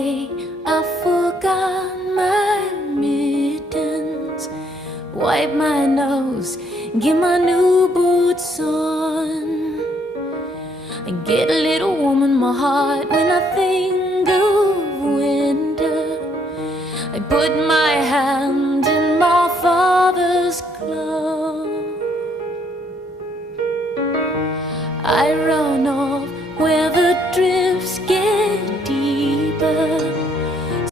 away, I forgot my mittens. Wipe my nose, get my new boots on. I get a little warm in my heart when I think of winter. I put my hand in my father's glove.